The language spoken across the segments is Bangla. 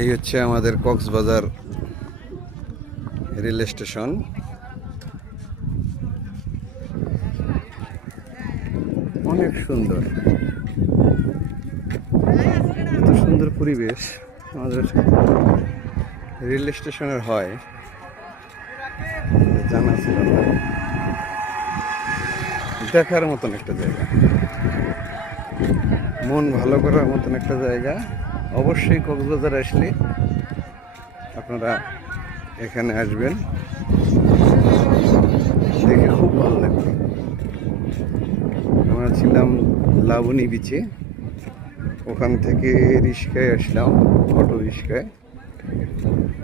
এই হচ্ছে আমাদের কক্সবাজার রেল স্টেশন। অনেক সুন্দর, এত সুন্দর পরিবেশ আমাদের রেল স্টেশনের হয় জানা ছিল না। দেখার মতন একটা জায়গা, মন ভালো করার মতন একটা জায়গা। অবশ্যই কক্সবাজার আসলে আপনারা এখানে আসবেন, দেখে খুব ভালো লাগবে। আমরা ছিলাম লাবণী বিচে, ওখান থেকে রিক্সায় আসলাম, অটো রিক্সায়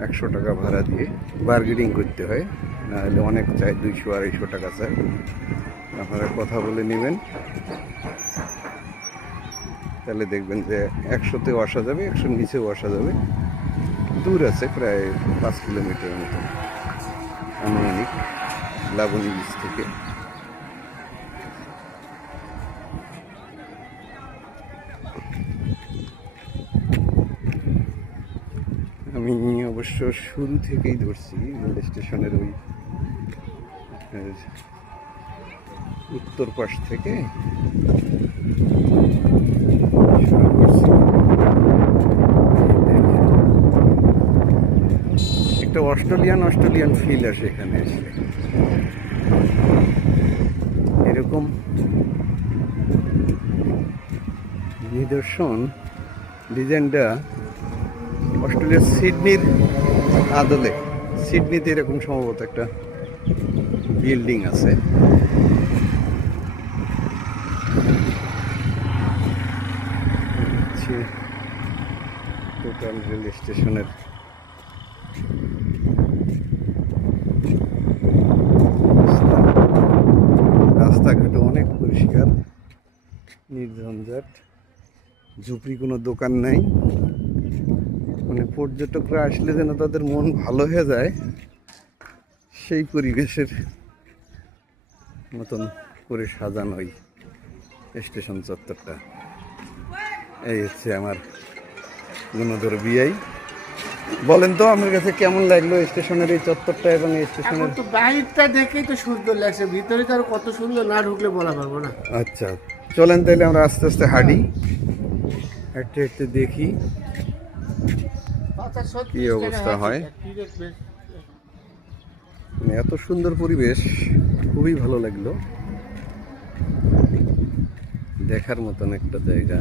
100 টাকা ভাড়া দিয়ে বার্গেনিং করতে হয়, না হলে অনেক চাই, 200-250 টাকা চাই। আপনারা কথা বলে নেবেন, তাহলে দেখবেন যে 100-তেও আসা যাবে, 100-র নিচেও আসা যাবে। দূর আছে প্রায় 5 কিলোমিটারের মতো আনুমানিক লাবণী বিচ থেকে। আমি অবশ্য শুরু থেকেই ধরছি রেল স্টেশনের ওই উত্তর পাশ থেকে শুরু করছি। একটা অস্ট্রেলিয়ান ফিল আসে এখানে আসলে। এরকম নিদর্শন ডিজাইনটা অস্ট্রেলিয়ার সিডনির আদলে, সিডনিতে এরকম সম্ভবত একটা বিল্ডিং আছে। টোটাল রেল স্টেশনের রাস্তাঘাট অনেক পরিষ্কার, নির্ঝঞ্ঝাট, ঝুপড়ি কোনো দোকান নাই। মানে পর্যটকরা আসলে যেন তাদের মন ভালো হয়ে যায়, সেই পরিবেশের মতন করে সাজানো ওই স্টেশন চত্বরটা। এই হচ্ছে আমার গুণধর বিআই। বলেন তো আমার কাছে কেমন লাগলো স্টেশনের এই চত্বরটা এবং এই স্টেশনের? তো বাইরটা দেখেই তো সুন্দর লাগছে, ভিতরে তো আর কত সুন্দর না ঢুকলে বলা পারবো না। আচ্ছা, চলেন তাহলে আমরা আস্তে আস্তে হাঁটি, হাঁটতে হাঁটতে দেখি কি অবস্থা হয়। মানে এত সুন্দর পরিবেশ, খুবই ভালো লাগলো, দেখার মতন একটা জায়গা।